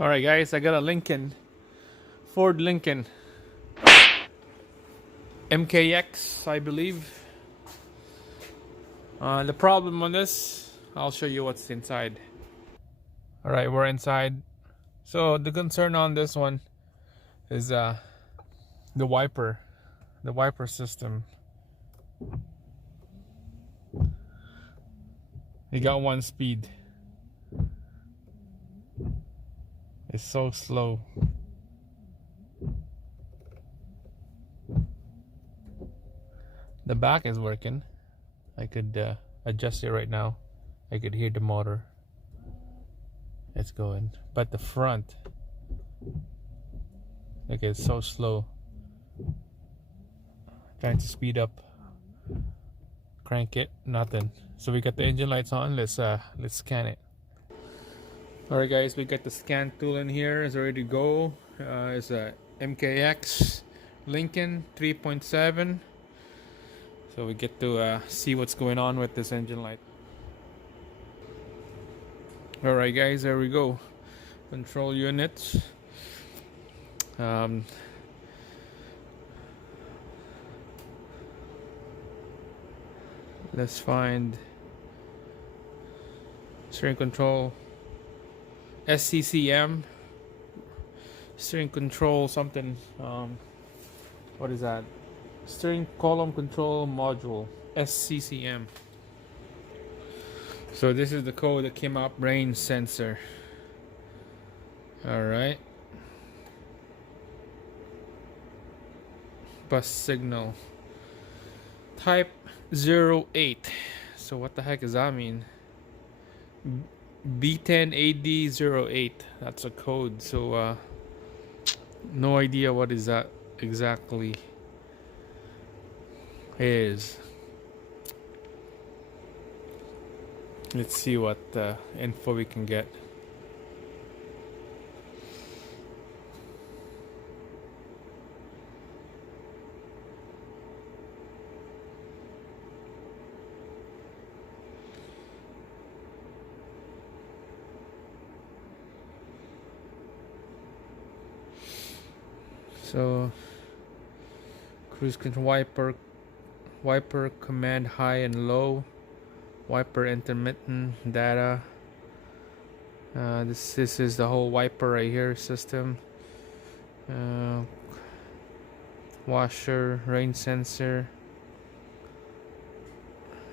Alright guys, I got a Ford Lincoln Mkx, I believe. The problem on this, I'll show you what's inside. Alright, we're inside. So the concern on this one is the wiper system. You got one speed. It's so slow. The back is working. I could adjust it right now. I could hear the motor. It's going. But the front, like, it's so slow. Trying to speed up. Crank it, nothing. So we got the engine lights on. Let's scan it. Alright guys, we got the scan tool in here. It's ready to go. It's a Mkx Lincoln 3.7. So we get to see what's going on with this engine light. Alright guys, there we go. Control units. Let's find steering control. SCCM, steering control something. What is that? Steering column control module, SCCM. So this is the code that came up. Range sensor. All right. Bus signal. Type 08. So what the heck does that mean? B1131 that's a code. So no idea what is that exactly is. Let's see what info we can get. So cruise control, wiper command high and low, wiper intermittent data. This is the whole wiper right here system. Washer, rain sensor,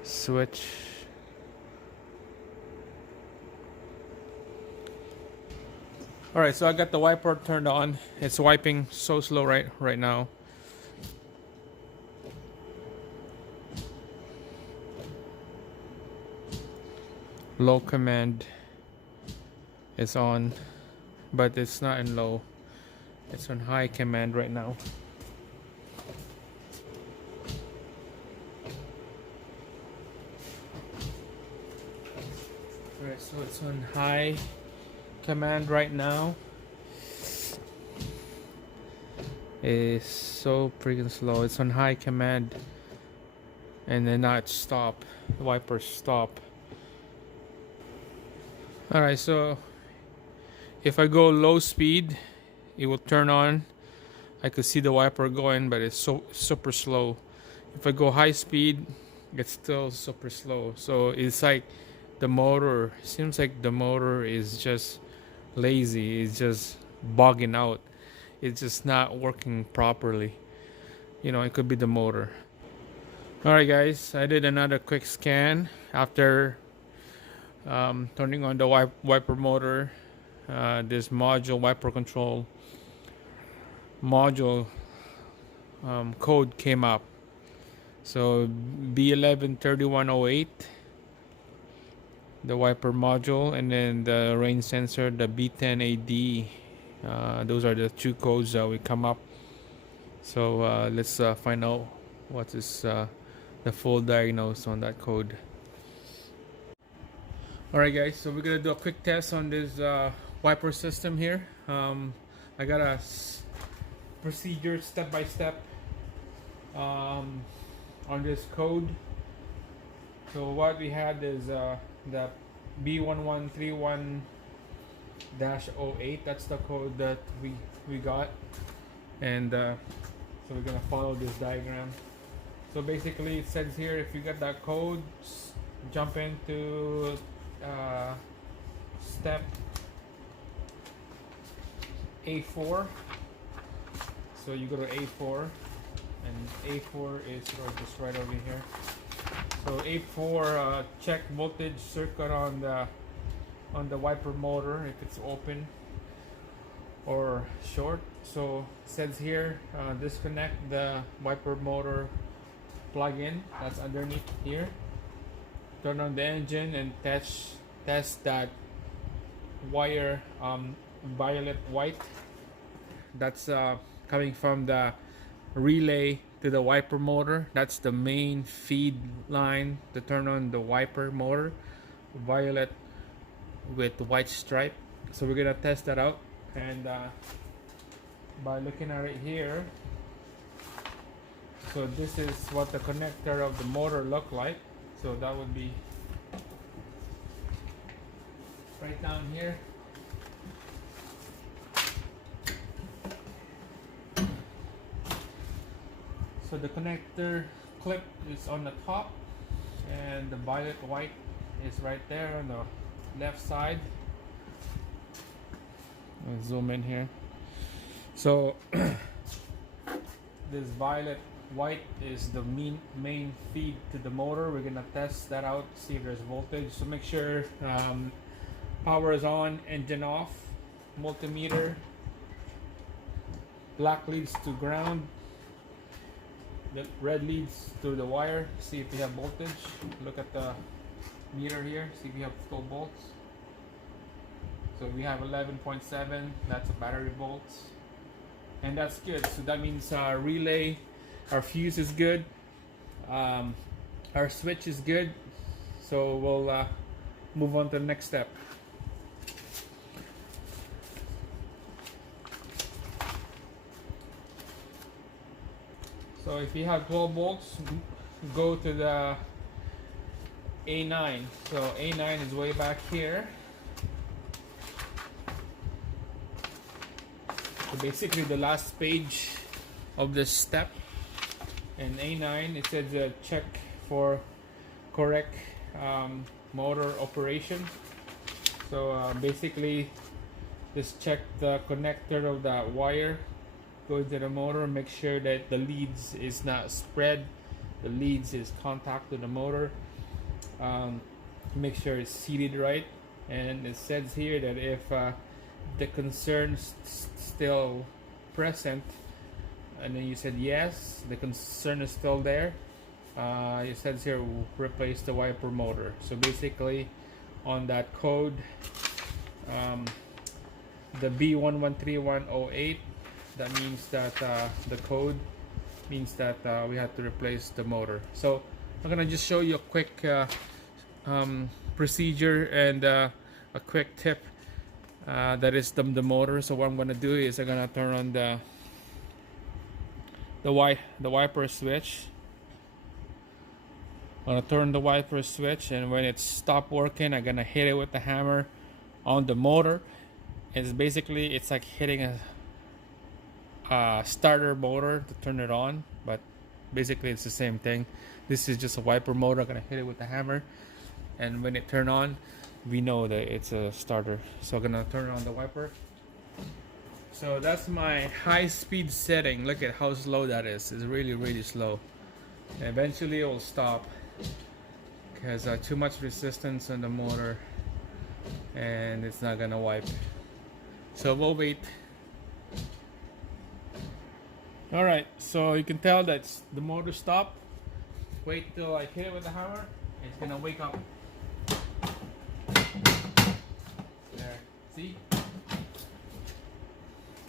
switch. Alright, so I got the wiper turned on. It's wiping so slow right now. Low command is on, but it's not in low. It's on high command right now. Alright, so it's on high command right now. It's so freaking slow. It's on high command, and then now it's stop. The wiper stop. Alright, so if I go low speed, it will turn on. I could see the wiper going, but it's so super slow. If I go high speed, it's still super slow. So it's like the motor, seems like the motor is just lazy. It's just bogging out. It's just not working properly. You know, it could be the motor. Alright guys, I did another quick scan after turning on the wiper motor. This module, wiper control module code came up. So B113108, the wiper module, and then the rain sensor, the B10AD. Those are the two codes that will come up. So let's find out what is the full diagnose on that code. Alright guys, so we're gonna do a quick test on this wiper system here. I got a procedure step by step on this code. So what we had is the B1131 B1131-08. That's the code that we got, and so we're gonna follow this diagram. So basically, it says here, if you get that code, jump into step A4. So you go to A4, and A4 is just right over here. So A4, check voltage circuit on the wiper motor if it's open or short. So it says here, disconnect the wiper motor plug-in that's underneath here. Turn on the engine and test that wire, violet white, that's coming from the relay to the wiper motor. That's the main feed line to turn on the wiper motor, violet with white stripe. So we're gonna test that out, and by looking at it here, so this is what the connector of the motor look like. So that would be right down here. So the connector clip is on the top, and the violet white is right there on the left side. I'll zoom in here. So this violet white is the main feed to the motor. We're gonna test that out, see if there's voltage. So make sure power is on, engine off, multimeter, black leads to ground, the red leads to the wire. See if we have voltage. Look at the meter here, see if we have 12 volts. So we have 11.7, that's a battery volts, and that's good. So that means our relay, our fuse is good, our switch is good. So we'll move on to the next step. So if you have 12 volts, go to the A9. So A9 is way back here. So basically the last page of this step. And A9, it says check for correct motor operation. So basically just check the connector of that wire, go into the motor, make sure that the leads is not spread, the leads is contact to the motor, make sure it's seated right. And it says here that if the concern's still present, and then you said yes, the concern is still there, it says here replace the wiper motor. So basically on that code, the B1131-08, that means that the code means that we have to replace the motor. So I'm gonna just show you a quick procedure and a quick tip that is the motor. So what I'm gonna do is I'm gonna turn on the wiper switch. I'm gonna turn the wiper switch, and when it stopped working, I'm gonna hit it with the hammer on the motor. It's basically, it's like hitting a starter motor to turn it on, but basically it's the same thing. This is just a wiper motor. I'm gonna hit it with the hammer, and when it turn on, we know that it's a starter. So I'm gonna turn on the wiper. So that's my high speed setting. Look at how slow that is. It's really slow. And eventually it will stop because too much resistance on the motor, and it's not gonna wipe. So we'll wait. Alright, so you can tell that the motor stopped. Wait till I hit it with the hammer. It's gonna wake up. There, see?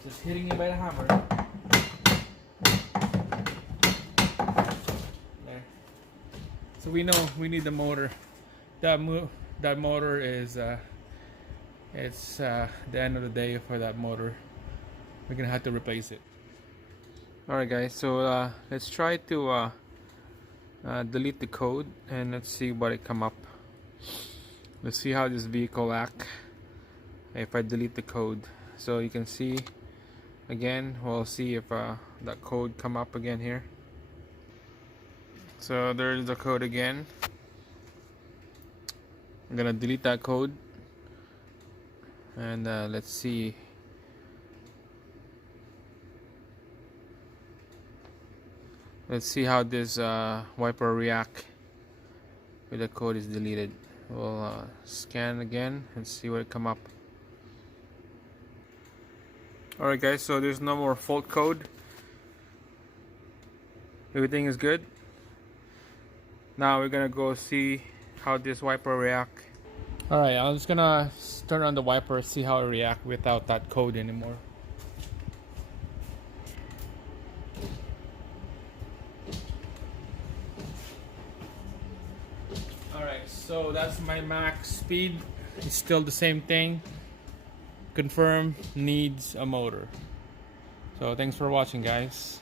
Just hitting it by the hammer. There. So we know we need the motor. That motor is it's the end of the day for that motor. We're gonna have to replace it. Alright guys, so let's try to delete the code and let's see what it come up. Let's see how this vehicle act if I delete the code. So you can see again, we'll see if that code come up again here. So there's the code again. I'm gonna delete that code, and let's see. Let's see how this wiper react when the code is deleted. We'll scan again and see what come up. Alright guys, so there's no more fault code. Everything is good. Now we're gonna go see how this wiper react. Alright, I'm just gonna turn on the wiper, see how it react without that code anymore. Alright, so that's my max speed. It's still the same thing. Confirm needs a motor. So thanks for watching, guys.